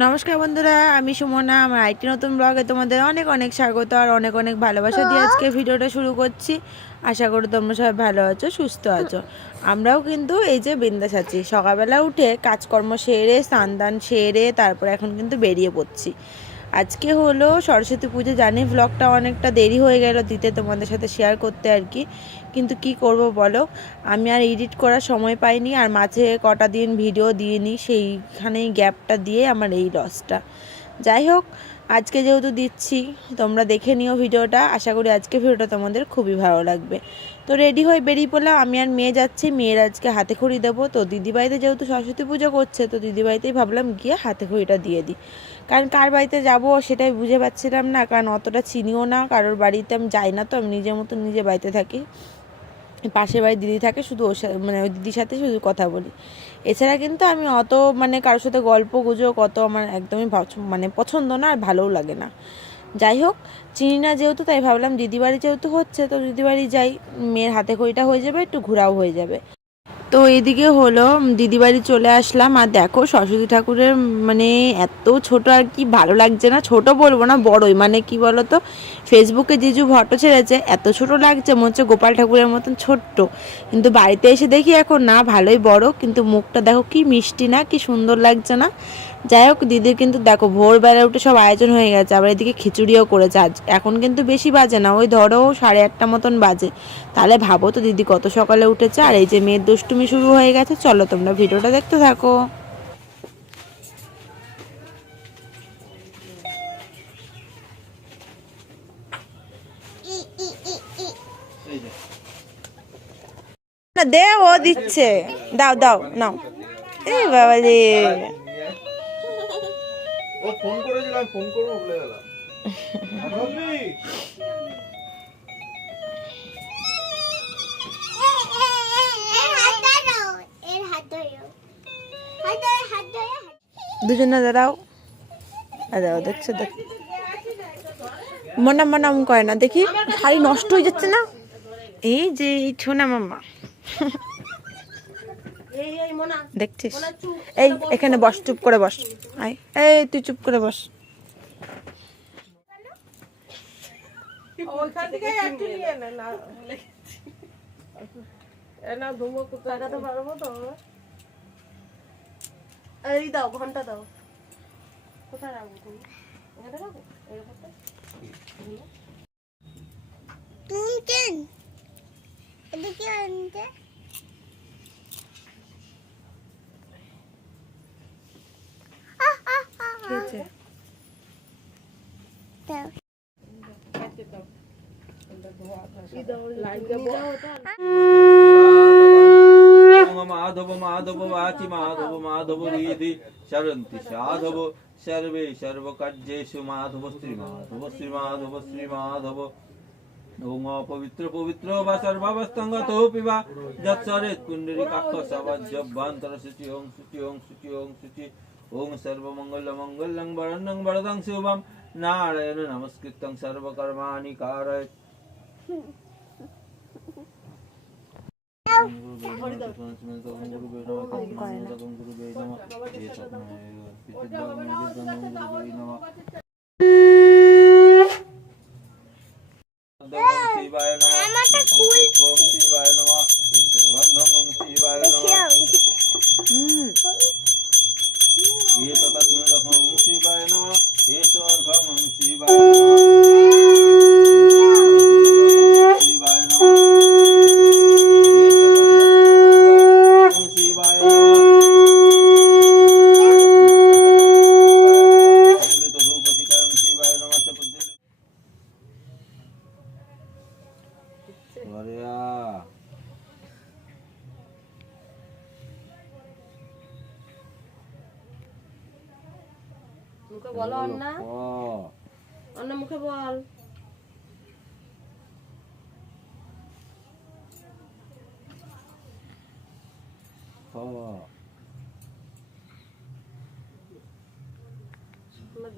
নমস্কার বন্ধুরা, আমি সুমনা। আমার আইটি নতুন ব্লগে তোমাদের অনেক অনেক স্বাগত আর অনেক অনেক ভালোবাসা দিয়ে আজকে ভিডিওটা শুরু করছি। আশা করি তোমরা সবাই ভালো আছো, সুস্থ আছো। আমরাও কিন্তু এই যে বিন্দাস আছি। সকালবেলা উঠে কাজকর্ম সেরে স্নান দান সেরে তারপর এখন কিন্তু বেরিয়ে পড়ছি। আজকে হলো সরস্বতী পুজো। জানি ভ্লগটা অনেকটা দেরি হয়ে গেল দিতে, তোমাদের সাথে শেয়ার করতে আর কি। কিন্তু কি করব বলো, আমি আর এডিট করার সময় পাইনি, আর মাঝে কটা দিন ভিডিও দিইনি, সেইখানেই গ্যাপটা দিয়ে আমার এই লসটা। যাই হোক, আজকে যেহেতু দিচ্ছি তোমরা দেখে নিও ভিডিওটা। আশা করি আজকে ভিডিওটা তোমাদের খুবই ভালো লাগবে। তো রেডি হয়ে বেরিয়ে পড়লাম। আমি আর মেয়ে যাচ্ছি। মেয়ের আজকে হাতে খড়ি দেবো। তো দিদিবাড়িতে যেহেতু সরস্বতী পুজো করছে, তো দিদিবাড়িতেই ভাবলাম গিয়ে হাতে খড়িটা দিয়ে দিই। কারণ কার বাড়িতে যাব সেটাই বুঝে পাচ্ছিলাম না, কারণ অতটা চিনিও না কারোর বাড়িতে। আমি যাই না, তো আমি নিজের মতো নিজে বাড়িতে থাকি। পাশের বাড়ির দিদি থাকে, শুধু ওর সাথে ওই দিদির সাথে শুধু কথা বলি। এছাড়া কিন্তু আমি অত কারোর সাথে গল্প গুজব কত আমার একদমই পছন্দ না, আর ভালোও লাগে না। যাই হোক, চিনি না যেহেতু, তাই ভাবলাম দিদি বাড়ি যেহেতু হচ্ছে তো দিদি বাড়ি যাই। মেয়ের হাতে খড়িটা হয়ে যাবে, একটু ঘোরাও হয়ে যাবে। তো এইদিকে হলো দিদিবাড়ি চলে আসলাম। আর দেখো সরস্বতী ঠাকুরের এত ছোট, আর কি ভালো লাগছে না। ছোট বলবো না, বড়ই। কি বলো তো, ফেসবুকে জিজু ফটো ছেড়েছে, এত ছোট লাগছে, মনে হচ্ছে গোপাল ঠাকুরের মতন ছোট্ট। কিন্তু বাড়িতে এসে দেখি এখন না, ভালোই বড়। কিন্তু মুখটা দেখো কি মিষ্টি, না কি সুন্দর লাগছে না। যাই হোক, দিদির কিন্তু দেখো ভোরবেলা উঠে সব আয়োজন হয়ে গেছে। আবার এদিকে খিচুড়িও করেছে আজ। এখন কিন্তু বেশি বাজে না, ওই ধরো 1:30 মতন বাজে। তাহলে ভাবো তো দিদি কত সকালে উঠেছে। আর এই যে মেয়ের দুষ্টুমি শুরু হয়ে গেছে। চলো তোমরা ভিডিওটা দেখতে থাকো। না দে, ও দিচ্ছে। দাও দাও, নাও। এই বাবা রে, ও ফোন করেছিলাম, ফোন করবো ভুলে গেলাম। দুজনে দাঁড়াও। দাও, দেখছো দেখ, মনা মনাম করে না দেখি, শাড়ি নষ্ট হয়ে যাচ্ছে না। এই যে ছোনা মামা, দেখছিস? এই এখানে বস, চুপ করে বস। আয়, এই তুই চুপ করে বস। এই দাও, ঘন্টা দাও। কোথায় রাখবো তুমি? এখানে রাখবো? এই ব্যাপারটা এদিকে আনতে। কি আছে? মাধব মাধব বাচি মাধব মাধব হৃদি শরন্তি সাধব সর্বে সর্বকার্যেষু মাধব শ্রী মাধব শ্রী মাধব শ্রী মাধব। ওম পবিত্র পবিত্র বা সর্বাবস্থঙ্গত পিবা যৎসরেত পুণ্ডরীকাক্ষ সবাজ্যভ্যন্তর শুচি ওং শুচি ওং শুচি ওং শুচি ওং সর্বমঙ্গল মঙ্গলং বরণং বরদং শুভম নারায়ণ নমস্কৃত্যং সর্বকর্মাণি কারয়েৎ। শিবায় নমঃ ওম শিবায় নমঃ ওম শিবায় নমঃ ये तस्मै शिवाय नमः ईश्वरं शिवाय नमः शिवाय नमः शिवाय नमः शिवाय नमः মুখে বলো অন্না, অন্না মুখে বল।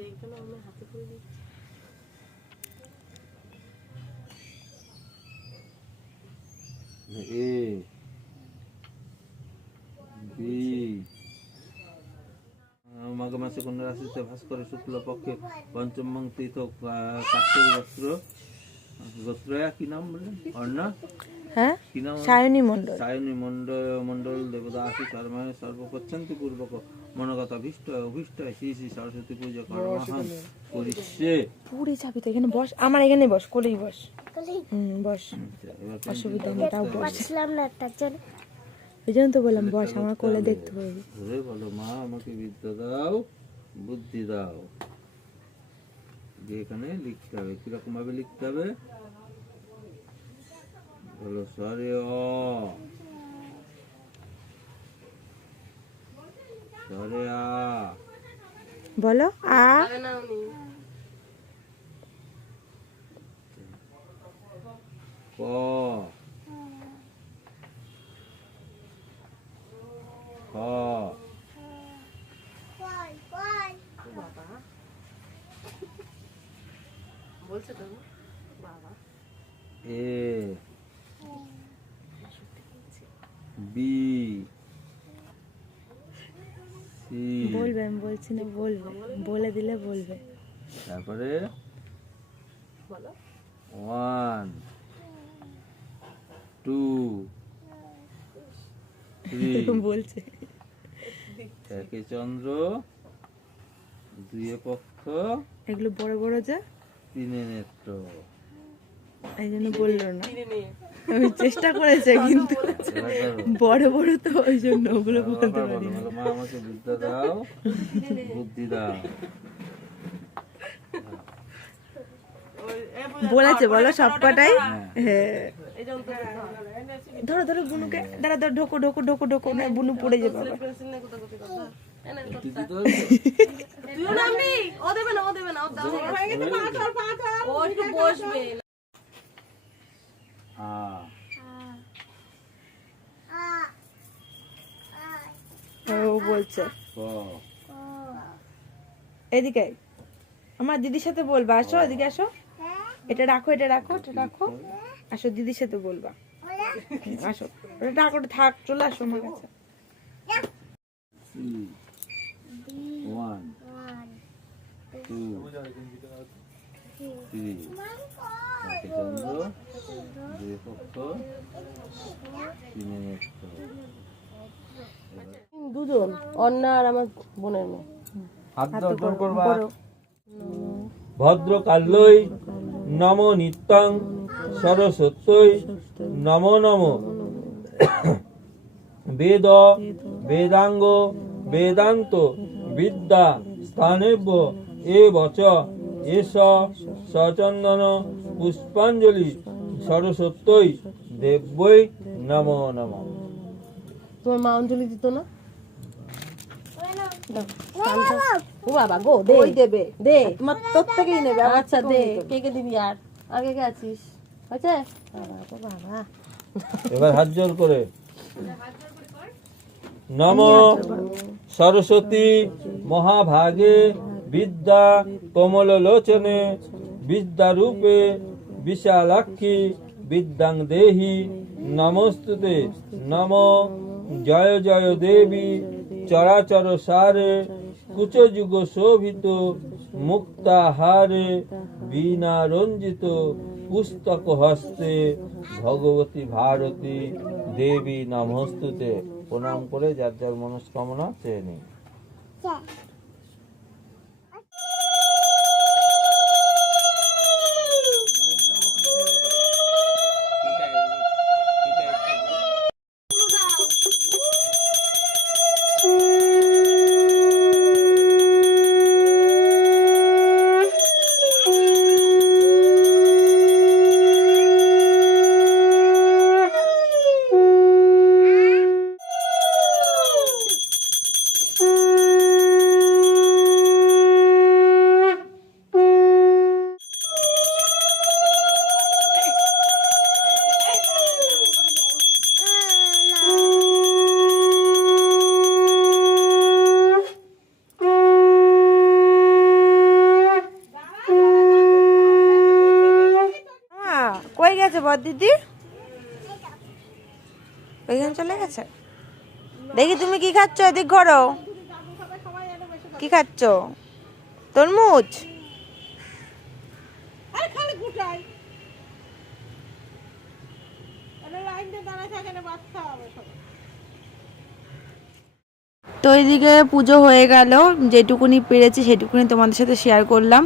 দেখবে না, আমি হাতে করে দিচ্ছি। A B মাসে কন্যা রাশিতে ভাস্করের শুক্ল পক্ষে পঞ্চম তীর্থ কার্তিক গোত্র কি নাম বললেন? অর্ণা হ্যাঁ, কি নাম? সায়নী মণ্ডল। সায়নী মণ্ডল দেবতা আশি সর্বায় সর্বপচ্ছন্তি পূর্বক মনোগত অভীষ্ট অভীষ্ট শ্রী শ্রী সরস্বতী পূজা কর্মহান করিষ্যে। পুরি যাবি তো, এখানে বস, আমার এখানে বস, কোলেই বস। বস, অসুবিধা নেই, তাও বস। এই জন্য তো বললাম বস, আমার কোলে দেখতে পারবি। ধরে বলো, মা আমাকে বিদ্যা দাও, বুদ্ধি দাও। যে এখানে লিখতে হবে, কিরকম ভাবে লিখতে হবে বলো? সরে অ, সরে আ, বলো আ, ক, খ, বলছে তো বাবা এ, বি, সি, বলবে, আমি বলছি না, বলবে, বলে দিলে বলবে। তারপরে বলো 1 2 3 বলছে। একে চন্দ্র, দুয়ে পক্ষ, এগুলো বড় বড় যা, তিনে নেত্র। এই জন্য বললো না, কিনে নিয়ে আমি চেষ্টা করেছে কিন্তু এবার করো। বড় বড় তো, ওই জন্য ওগুলো বলতে আবার পারি বলো, না। বলো, মা আমাকে বিদ্যা দাও, বুদ্ধি দাও। বলেছে বলো সব কটাই। হ্যাঁ। হ্যাঁ, এই যেমন ধরো ধরো বুনুকে, দাঁড়া ধর, ঢোকো ঢোকো ঢোকো ঢোকো, না বুনু পড়ে যাবে আবার। পেন্সিল নিয়ে কোথাও কোথাও কথা তুই দিতে তুইও নামবি, ও দেবে না, ও দেবে না, ও দাও ও একটু বসবে আ, ও বলছে ক, এদিকে আয়। আমার দিদির সাথে বলবা, আসো এদিকে আসো, এটা রাখো, এটা রাখো, এটা রাখো, আসো দিদির সাথে বলবা। আসো, এটা রাখো, ওটা থাক, চলে আসো আমার কাছে। 1 2 3 একে চন্দ্র, দুয়ে পক্ষ, তিনে নেত্র। দুজন, অন্না আর আমার বোনের মেয়ে। হাত জোড় করবা। ভদ্রকাল্যই নম নিত্যং সরস্বত্যই নমো নমো। বেদ বেদাঙ্গ বেদান্ত বিদ্যা স্থানেভ্য এ বচ এস সচন্দন পুষ্পাঞ্জলি সরস্বত্যই দেব্যই নমো নমঃ। তোমার মা অঞ্জলি দিত না? ও বাবা গো, দে দেবে, দে, তোমার তোর থেকেই নেবে। আচ্ছা দে, কে কে দিবি আর আগে কে আছিস? হয়েছে বাবা, এবার হাত জোর করে নম সরস্বতী মহাভাগে বিদ্যা কমললোচনে বিদ্যারূপে বিশালাক্ষী বিদ্যাং দেহি নমস্তুতে। নম জয় জয় দেবী চরাচর সারে কুচযুগ শোভিত মুক্তাহারে বীণা রঞ্জিত পুস্তক হস্তে ভগবতী ভারতী দেবী নমস্তুতে। প্রণাম করে যার যার মনস্কামনা চেয়ে নিই। কই গেছে বর দিদি? ওইখানে চলে গেছে। দেখি তুমি কি খাচ্ছ, এদিক ঘোরো। কি খাচ্ছ? তরমুজ? আরে খালি গুটাই আরে লাইন দিয়ে দাঁড়ায় থাকে না, বাচ্চা হবে সব। তো এইদিকে পুজো হয়ে গেল, যেটুকুনি পেরেছি সেটুকুনি তোমাদের সাথে শেয়ার করলাম।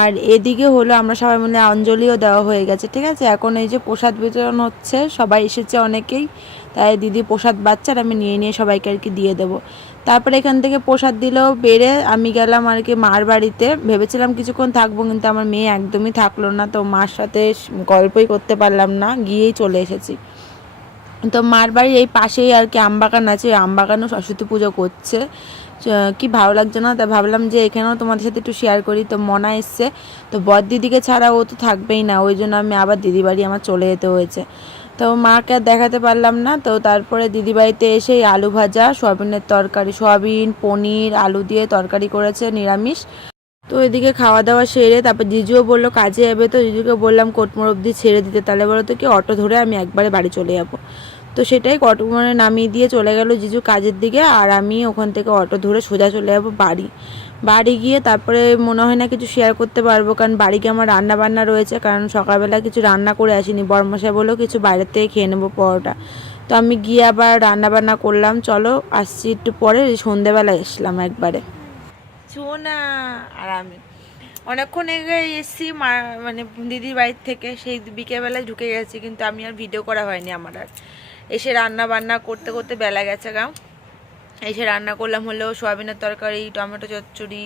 আর এদিকে হলো আমরা সবাই মিলে অঞ্জলিও দেওয়া হয়ে গেছে, ঠিক আছে। এখন এই যে প্রসাদ বিতরণ হচ্ছে, সবাই এসেছে অনেকেই, তাই দিদি প্রসাদ বাচ্চা আর আমি নিয়ে নিয়ে সবাইকে আর কি দিয়ে দেবো। তারপরে এখান থেকে প্রসাদ দিলেও বেড়ে আমি গেলাম আর কি মার বাড়িতে। ভেবেছিলাম কিছুক্ষণ থাকবো, কিন্তু আমার মেয়ে একদমই থাকলো না, তো মার সাথে গল্পই করতে পারলাম না, গিয়েই চলে এসেছি। তো মার বাড়ির এই পাশেই আর কি আমবাগান আছে, ওই আমবাগানও সরস্বতী পুজো করছে। কি ভালো লাগছে না, তাই ভাবলাম যে এখানেও তোমাদের সাথে একটু শেয়ার করি। তো মনা এসছে, তো বর দিদিকে ছাড়া ও তো থাকবেই না, ওই জন্য আমি আবার দিদি বাড়ি আমার চলে যেতে হয়েছে। তো মাকে আর দেখাতে পারলাম না। তো তারপরে দিদি বাড়িতে এসে আলু ভাজা, সয়াবিনের তরকারি, সয়াবিন পনির আলু দিয়ে তরকারি করেছে নিরামিষ। তো এদিকে খাওয়া দাওয়া সেরে তারপর জিজুও বললো কাজে যাবে, তো জিজুকে বললাম কোটমোড় অবধি ছেড়ে দিতে, তাহলে বলো তো কি অটো ধরে আমি একবারে বাড়ি চলে যাব। তো সেটাই কটমোড়ে নামিয়ে দিয়ে চলে গেল জিজু কাজের দিকে, আর আমি ওখান থেকে অটো ধরে সোজা চলে যাবো বাড়ি গিয়ে তারপরে মনে হয় না কিছু শেয়ার করতে পারবো, কারণ বাড়ি গিয়ে আমার রান্না বান্না রয়েছে, কারণ সকালবেলা কিছু রান্না করে আসিনি, বড়মশাই বলেও কিছু বাইরের থেকে খেয়ে নেবো পরোটা। তো আমি গিয়ে আবার রান্না বান্না করলাম, চলো আসছি একটু পরে, সন্ধেবেলা এসলাম একবারে। সোনা আর আমি অনেকক্ষণ আগে এসেছি মানে দিদির বাড়ির থেকে, সেই বিকেলবেলায় ঢুকে গেছি, কিন্তু আমি আর ভিডিও করা হয়নি আমার। আর এসে রান্না বান্না করতে করতে বেলা গেছে গা। এসে রান্না করলাম হলো সয়াবিনের তরকারি, টমেটো চচ্চড়ি,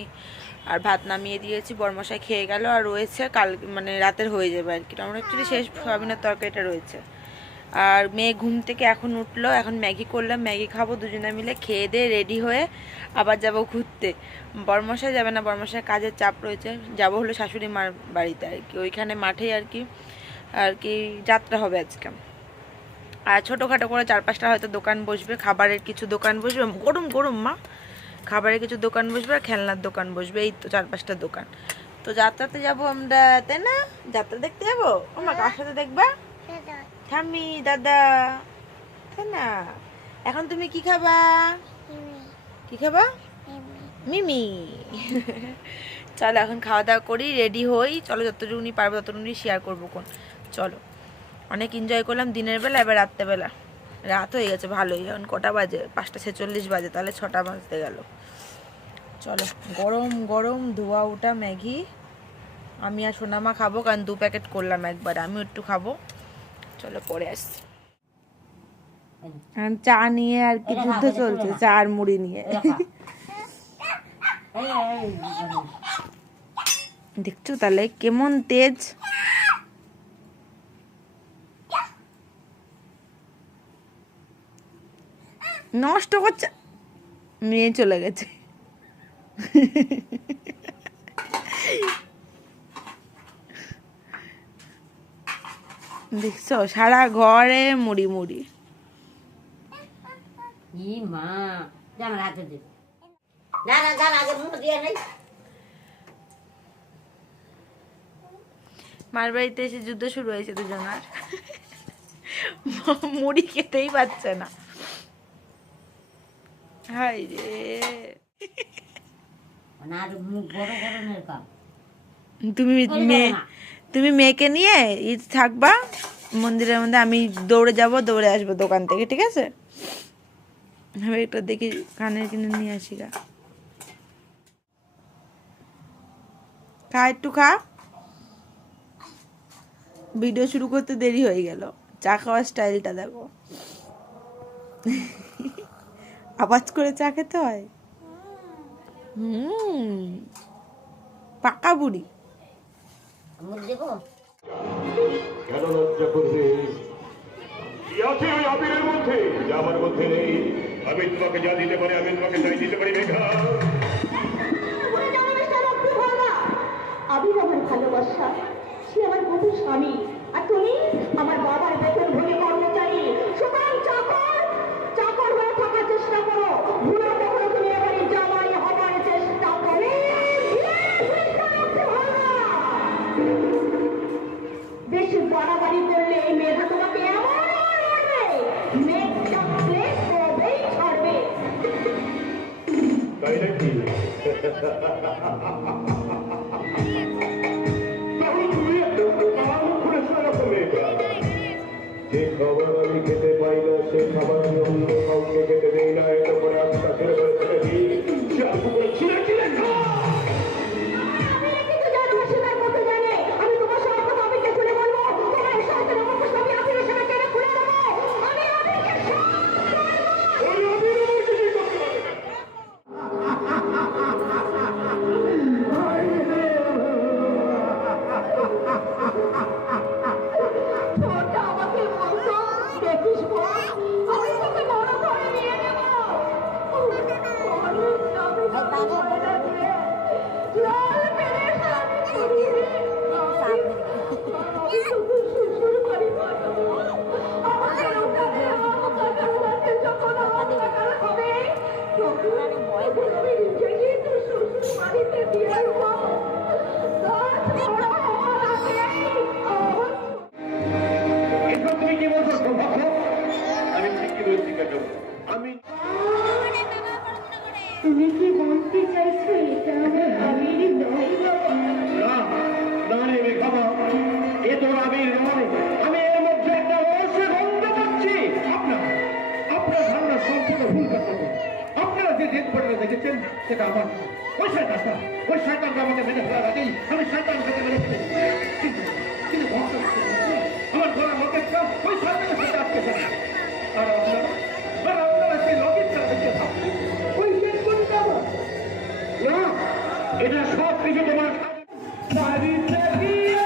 আর ভাত নামিয়ে দিয়েছি, বরমশাই খেয়ে গেল, আর রয়েছে কাল মানে রাতের হয়ে যাবে আর কি, টমেটো চচ্চড়ি শেষ, সয়াবিনের তরকারিটা রয়েছে। আর মেয়ে ঘুম থেকে এখন উঠলো, এখন ম্যাগি করলাম, ম্যাগি খাবো দুজনে মিলে, খেয়ে দিয়ে রেডি হয়ে আবার যাব ঘুরতে। বরমশাই যাবে না, বরমশাই কাজের চাপ রয়েছে, যাব হলো শাশুড়ি মার বাড়িতে আর কি, ওইখানে মাঠেই আর কি যাত্রা হবে আজকে। আর ছোটোখাটো করে 4-5টা হয়তো দোকান বসবে, খাবারের কিছু দোকান বসবে, গরম গরম মা, খাবারের কিছু দোকান বসবে আর খেলনার দোকান বসবে, এই তো 4-5টা দোকান। তো যাত্রাতে যাব আমরা, তাই না? যাত্রা দেখতে যাবো। আমার কার সাথে দেখবা? ঠাম্মি, দাদা, তাই না? এখন তুমি কি খাবা? কি খাবা? মিমি। চলো এখন খাওয়া দাওয়া করি, রেডি হই, চলো যতটুকুনি পারবো ততটুকুনি শেয়ার করবো কোন। চলো, অনেক এনজয় করলাম দিনের বেলা, এবার রাত্রেবেলা রাত হয়ে গেছে ভালোই, এখন কটা বাজে? 5:46 বাজে, তাহলে 6টা বাজতে গেল। চলো, গরম গরম ধোয়া ওটা ম্যাগি আমি আর সোনামা খাবো, কারণ 2 প্যাকেট করলাম একবার, আমিও একটু খাবো। চলো পরে আসছি। চা নিয়ে আর কি যুদ্ধ চলছে, চা আর মুড়ি নিয়ে। দেখছো তাহলে কেমন তেজ। নষ্ট করছে, মেয়ে চলে গেছে। দেখছো সারা ঘরে মুড়ি মুড়ি। মা আমার হাতে দে, না না দাঁড়া, আগে মুখ দিয়ে নেই। মার বাড়িতে এসে যুদ্ধ শুরু হয়েছে দুজনার, মুড়ি খেতেই পাচ্ছে না। হাই রে, মুখ বড় গরমের কাম। তুমি মেয়েকে নিয়ে থাকবা মন্দিরের মধ্যে, আমি দৌড়ে যাব, দৌড়ে আসবো দোকান থেকে, ঠিক আছে? আমি একটা দেখি কানের কিনে নিয়ে আসি গা। খা একটু খা, ভিডিও শুরু করতে দেরি হয়ে গেল। চা খাওয়ার স্টাইলটা দেখো, আওয়াজ করে চা খেতে হয়। পাকা বুড়ি। মুখ দেবো কেন লজ্জা করবে? কি আছে ওই আবিরের মধ্যে যা আমার মধ্যে নেই? আমি তোমাকে যা দিতে পারি, আমি তোমাকে তাই দিতে পারি। মেঘা, আবির আমার ভালোবাসা, সে আমার প্রভু স্বামী, আর তুমি আমার বাবার বেতন ভোগী কর্মচারী। সুতরাং চাকর হয়ে থাকার চেষ্টা করো, ভুলে কখনো তুমি এবারে জামাই হবার চেষ্টা করে বেশি বাড়াবাড়ি করলে এই মেধা তোমাকে এমন মারবে, মেঘ থাকলে কবেই ছাড়বে। তাই নাকি? তাহলে তুমি আমার মুখ খুলে শুনে রাখো মেয়েটা। যে খাবার আমি খেতে পাই না সে খাবার আমি অন্য কাউকে খেতে দেই না, এটা করে আমি তাকে ছিঁড়ে ছিঁড়ে খাও। কিছু জানো না, স্বীকার করতে জানে। আমি তোমার সব কথা আবিরকে খুলে বলবো। তোমার এই শয়তান মুখোশ আমি আবিরের সামনে টেনে খুলে দেবো। আমি আবিরকে সব ওই আবির আমার কিছুই করতে পারে না। ছোটটা আমাকে বলতো, দেখিস বোন, আমি তোকে বড় করে নিয়ে নেবো। অনেক দামি দামি গয়না দিয়ে, লাল পেনের শাড়ি পরিয়ে, আমি তোকে শ্বশুর বাড়ি পাঠাবো। আমাকে ওখানে আমাকে ওখানে যখন আমার টাকা হবে, তখন আমি নিজে গিয়ে তোর শ্বশুর বাড়িতে দিয়ে আসবো। গাছ বড় হওয়ার আগেই আমার এসব তুমি কি বলছো সৌভাগ্য? আমি ঠিকই বলছি কেন, আমি তুমি কি বলতে চাইছো এটা আমার আবিরই নয় বাবা? না না রে মেঘামা, এ তো আবির নয়। আমি এর মধ্যে একটা রহস্যের গন্ধ পাচ্ছি। আপনার ধারণা সম্পূর্ণ ভুল কথা। আপনারা যে ডেড বডিটা দেখেছেন সেটা আমার নয়। ওই শয়তানটা আমাকে মেরে ফেলার আগেই আমি শয়তানকে মেরে ফেলেছি। কিন্তু আমার ঘরের লোকেরটা ওই শয়তানের সাথে আটকে থাকে। আর আপনারা সেই লকেটটা দেখে থাকবেন। ওই ডেড বডিটা আমার না, এটা সব কিছু তোমার বাড়িতে গিয়ে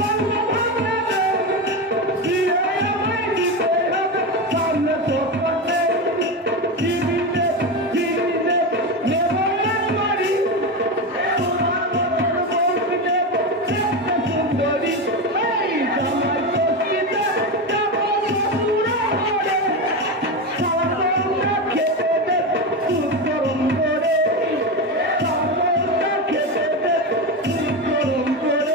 বন্ধ ভাবনা দিয়ে আমায় দিতে হবে সামনে চোখে টিভিতে নেব না বাড়ি সুন্দরী এই জামাই কষ্টিতে যাব পুরা করে সাবনটা খেতে দে খুব গরম করে সাবনটা খেতে দে খুব গরম করে।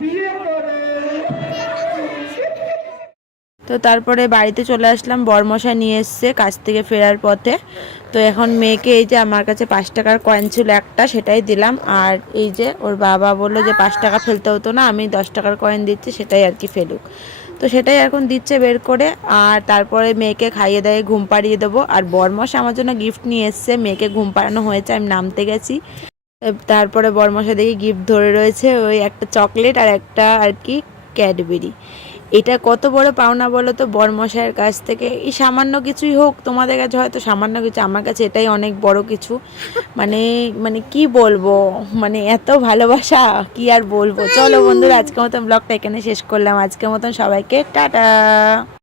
বিয়ে করে তো তারপরে বাড়িতে চলে আসলাম, বরমশাই নিয়ে এসছে কাজ থেকে ফেরার পথে। তো এখন মেয়েকে এই যে আমার কাছে 5 টাকার কয়েন ছিল একটা, সেটাই দিলাম। আর এই যে ওর বাবা বললো যে 5 টাকা ফেলতে হতো না, আমি 10 টাকার কয়েন দিচ্ছি, সেটাই আর কি ফেলুক। তো সেটাই এখন দিচ্ছে বের করে। আর তারপরে মেয়েকে খাইয়ে দাইয়ে ঘুম পাড়িয়ে দেবো। আর বরমশাই আমার জন্য গিফট নিয়ে এসছে, মেয়েকে ঘুম পাড়ানো হয়েছে, আমি নামতে গেছি। তারপরে বরমশাই দেখি গিফট ধরে রয়েছে, ওই একটা চকলেট আর একটা আর কি ক্যাডবেরি। এটা কত বড় পাওনা বলো তো বরমশাইয়ের কাছ থেকে। এই সামান্য কিছুই হোক, তোমাদের কাছে হয়তো সামান্য কিছু, আমার কাছে এটাই অনেক বড় কিছু। মানে মানে কি বলবো, মানে এত ভালোবাসা কি আর বলবো। চলো বন্ধুরা, আজকের মতন ব্লগটা এখানে শেষ করলাম। আজকের মতন সবাইকে টাটা।